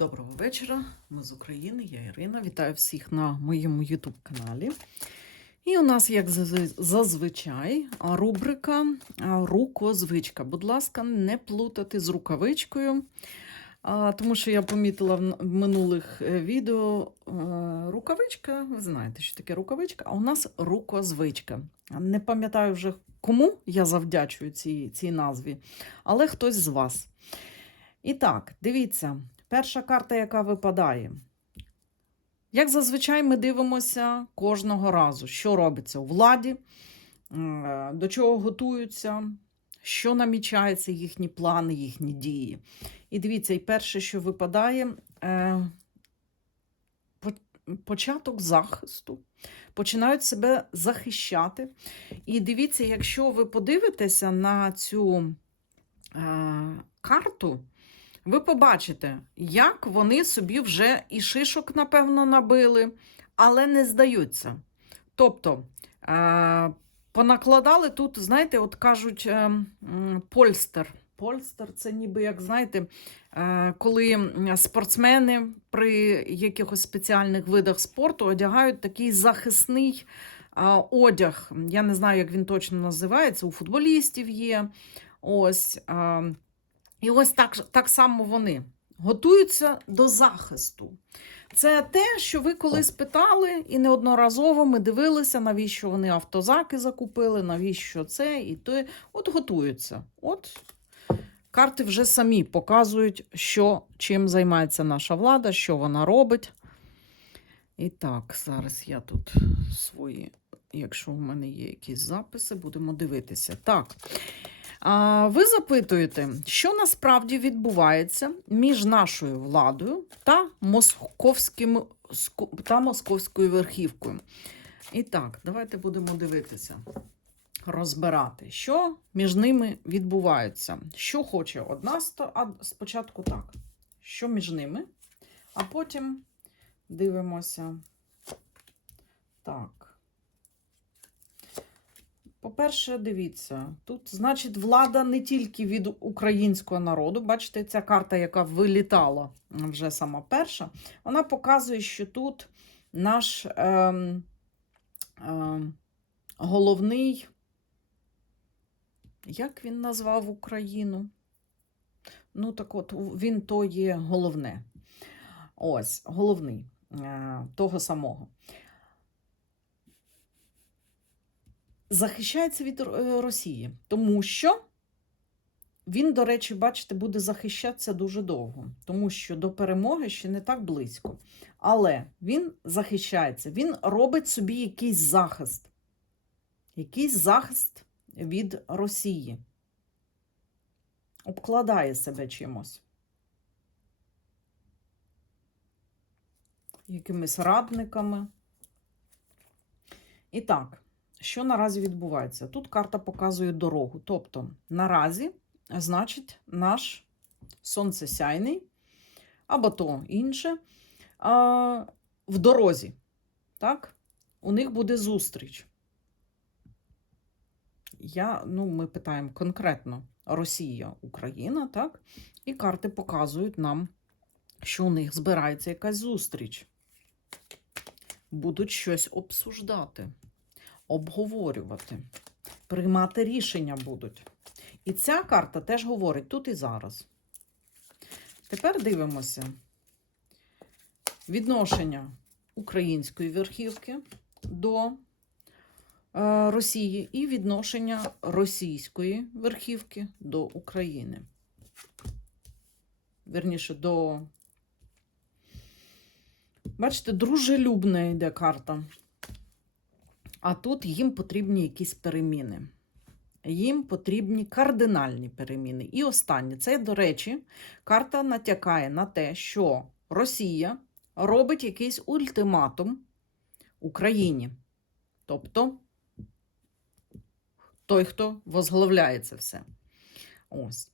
Доброго вечора. Ми з України, я Ірина. Вітаю всіх на моєму YouTube каналі. І у нас, як зазвичай, рубрика Рукозвичка. Будь ласка, не плутати з рукавичкою, тому що я помітила в минулих е, відео рукавичка. Ви знаєте, що таке рукавичка, а у нас рукозвичка. Не пам'ятаю вже, кому я завдячую цій, цій назві, але хтось з вас. І так, дивіться, перша карта, яка випадає. Як зазвичай ми дивимося кожного разу, що робиться у владі, е, до чого готуються, що намічається, їхні плани, їхні дії. І дивіться, і перше, що випадає, е, початок захисту. Починають себе захищати. І дивіться, якщо ви подивитеся на цю е, карту, ви побачите, як вони собі вже і шишок, напевно, набили, але не здаються. Тобто, е, понакладали тут, знаєте, от кажуть, е, польстер. Польстер це ніби, як знаєте, е, коли спортсмени при якихось спеціальних видах спорту одягають такий захисний одяг. Я не знаю, як він точно називається, у футболістів є. Ось. І ось так, так само вони готуються до захисту. Це те, що ви колись питали, і неодноразово ми дивилися, навіщо вони автозаки закупили, навіщо це і то. От готуються. От карти вже самі показують, що, чим займається наша влада, що вона робить. І так, зараз я тут свої, якщо в мене є якісь записи, будемо дивитися. Так. Ви запитуєте, що насправді відбувається між нашою владою та, московським, та московською верхівкою. І так, давайте будемо дивитися, розбирати, що між ними відбувається. Що хоче одна а спочатку так, що між ними, а потім дивимося. Так. По-перше, дивіться, тут, значить, влада не тільки від українського народу. Бачите, ця карта, яка вилітала вже сама перша, вона показує, що тут наш ем, ем, головний, як він назвав Україну? Ну, так от, він то є головне. Ось, головний е, того самого. Захищається від е, Росії, тому що він, до речі, бачите, буде захищатися дуже довго, тому що до перемоги ще не так близько. Але він захищається, він робить собі якийсь захист, якийсь захист від Росії, обкладає себе чимось. Якимись радниками. І так, що наразі відбувається? Тут карта показує дорогу. Тобто, наразі, значить, наш сонцесяйний, або то інше, а, в дорозі. Так? У них буде зустріч. Я, ну, Ми питаємо конкретно Росія, Україна, так? І карти показують нам, що у них збирається якась зустріч. Будуть щось обсуждати обговорювати, приймати рішення будуть. І ця карта теж говорить тут і зараз. Тепер дивимося відношення української верхівки до е, Росії і відношення російської верхівки до України. Верніше, до. Бачите, дружелюбна йде карта. А тут їм потрібні якісь переміни. Їм потрібні кардинальні переміни. І останнє, це, до речі, карта натякає на те, що Росія робить якийсь ультиматум Україні. Тобто той, хто возглавляє це все. Ось.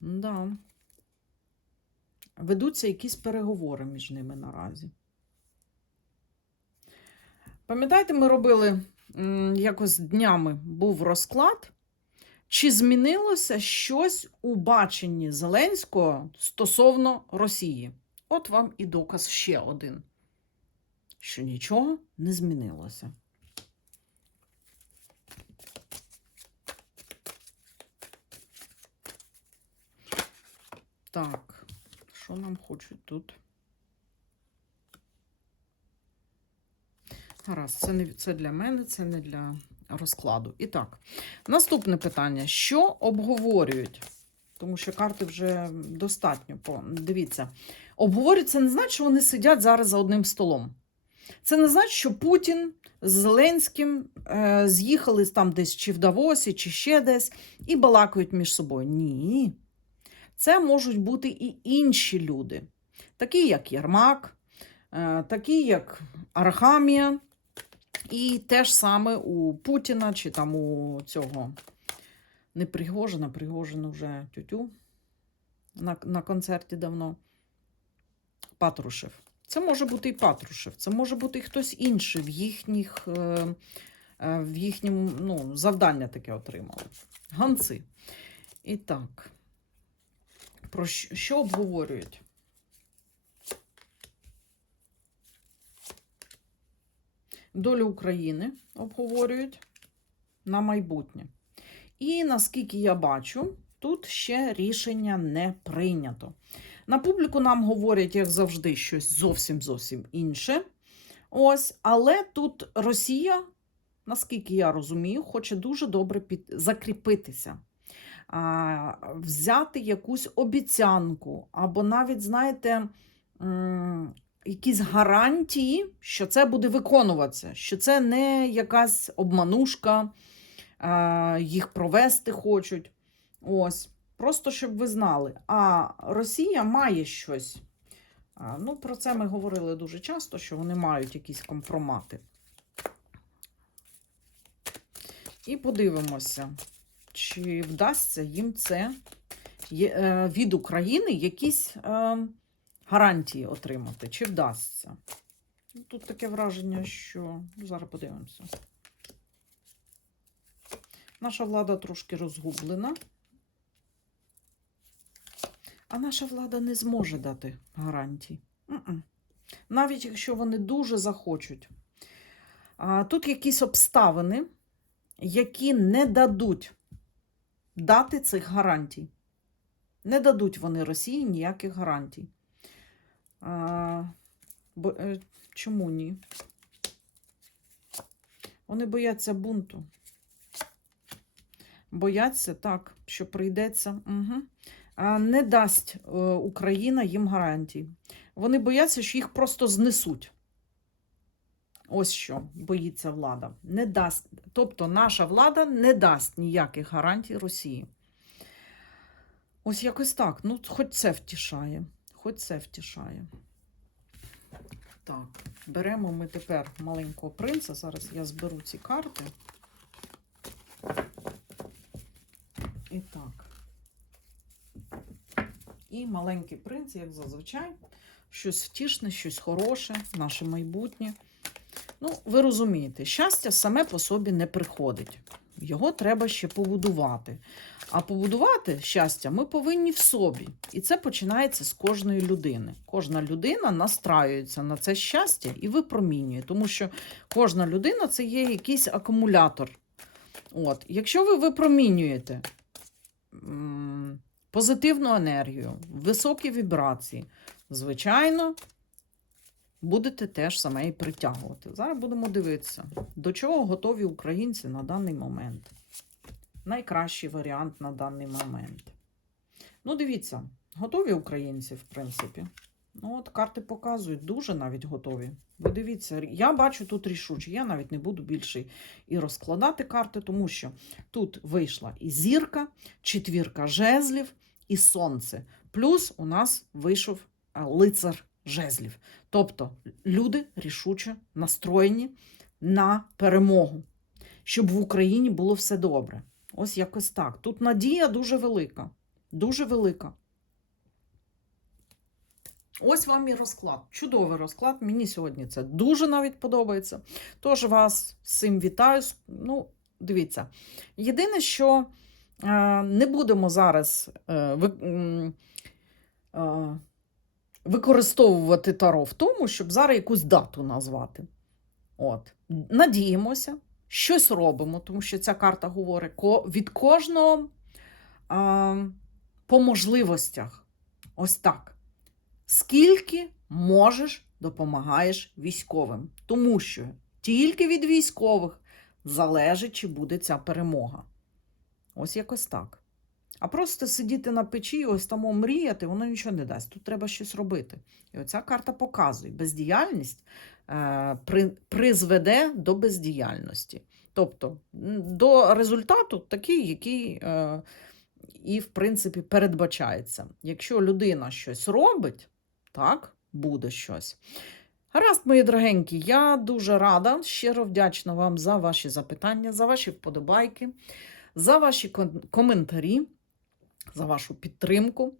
Да. Ведуться якісь переговори між ними наразі. Пам'ятаєте, ми робили якось днями був розклад, Чи змінилося щось у баченні Зеленського стосовно Росії? От вам і доказ ще один, що нічого не змінилося. Так, що нам хочуть тут? Гаразд, це, не, це для мене, це не для розкладу. І так, наступне питання: що обговорюють? Тому що карти вже достатньо. Дивіться, обговорюють це не значить, що вони сидять зараз за одним столом. Це не значить, що Путін з Зеленським е, з'їхали там десь чи в Давосі, чи ще десь, і балакають між собою. Ні. Це можуть бути і інші люди, такі як Єрмак, е, такі як Арахамія, і те ж саме у Путіна чи там у цього не Пригожина, Пригожин вже тютю на, на концерті давно. Патрушев. Це може бути і Патрушев, це може бути і хтось інший в їхніх, е, е, в їхньому ну, завдання таке отримали. Ганци. І так, про що обговорюють? Долю України обговорюють на майбутнє. І наскільки я бачу, тут ще рішення не прийнято. На публіку нам говорять, як завжди, щось зовсім зовсім інше. Ось, але тут Росія, наскільки я розумію, хоче дуже добре під... закріпитися, а, взяти якусь обіцянку, або навіть, знаєте, якісь гарантії, що це буде виконуватися, що це не якась обманушка, їх провести хочуть. Ось. Просто щоб ви знали. А Росія має щось. Ну, про це ми говорили дуже часто, що вони мають якісь компромати. І подивимося, чи вдасться їм це е, від України якісь е, гарантії отримати, чи вдасться. Ну, Тут таке враження, що ну, зараз подивимося. Наша влада трошки розгублена. А наша влада не зможе дати гарантій. Навіть якщо вони дуже захочуть. А, Тут якісь обставини, які не дадуть дати цих гарантій. Не дадуть вони Росії ніяких гарантій. А, бо, е, чому ні? Вони бояться бунту. Бояться так, що прийдеться. Угу а, не дасть е, Україна їм гарантій. Вони бояться, що їх просто знесуть. Ось що боїться влада. Не дасть, тобто наша влада не дасть ніяких гарантій Росії. Ось якось так. Ну, хоч це втішає. Хоч це втішає. Так, беремо ми тепер маленького принца. Зараз я зберу ці карти. І так. І маленький принц, як зазвичай, щось втішне, щось хороше, наше майбутнє. Ну, ви розумієте, щастя саме по собі не приходить. Його треба ще побудувати. А побудувати щастя ми повинні в собі. І це починається з кожної людини. Кожна людина настраюється на це щастя і випромінює, тому що кожна людина це є якийсь акумулятор. От, Якщо ви випромінюєте позитивну енергію, високі вібрації, звичайно, будете теж саме і притягувати. Зараз будемо дивитися, до чого готові українці на даний момент. Найкращий варіант на даний момент. Ну, дивіться, готові українці, в принципі. Ну, от карти показують, дуже навіть готові. Ви дивіться, я бачу тут рішуче. Я навіть не буду більше і розкладати карти, тому що тут вийшла і зірка, четвірка жезлів, і сонце. Плюс у нас вийшов лицар жезлів. Тобто люди рішуче настроєні на перемогу, щоб в Україні було все добре. Ось якось так. Тут надія дуже велика. Дуже велика. Ось вам і розклад. Чудовий розклад. Мені сьогодні це дуже навіть подобається. Тож вас цим вітаю. Ну, дивіться. Єдине, що е, не будемо зараз е, е, використовувати таро в тому, щоб зараз якусь дату назвати. От. Надіємося, щось робимо, тому що ця карта говорить від кожного а, по можливостях. Ось так. Скільки можеш, допомагаєш військовим. Тому що тільки від військових залежить, чи буде ця перемога. Ось якось так. А просто сидіти на печі ось там мріяти, воно нічого не дасть. Тут треба щось робити. І оця карта показує, бездіяльність е, при, призведе до бездіяльності. Тобто до результату такий, який е, і, в принципі, передбачається. Якщо людина щось робить, так, буде щось. Гаразд, мої дорогенькі, я дуже рада, щиро вдячна вам за ваші запитання, за ваші вподобайки, за ваші коментарі, за вашу підтримку.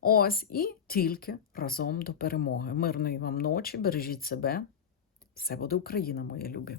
Ось і тільки разом до перемоги. Мирної вам ночі, бережіть себе. Все буде Україна, мої любі.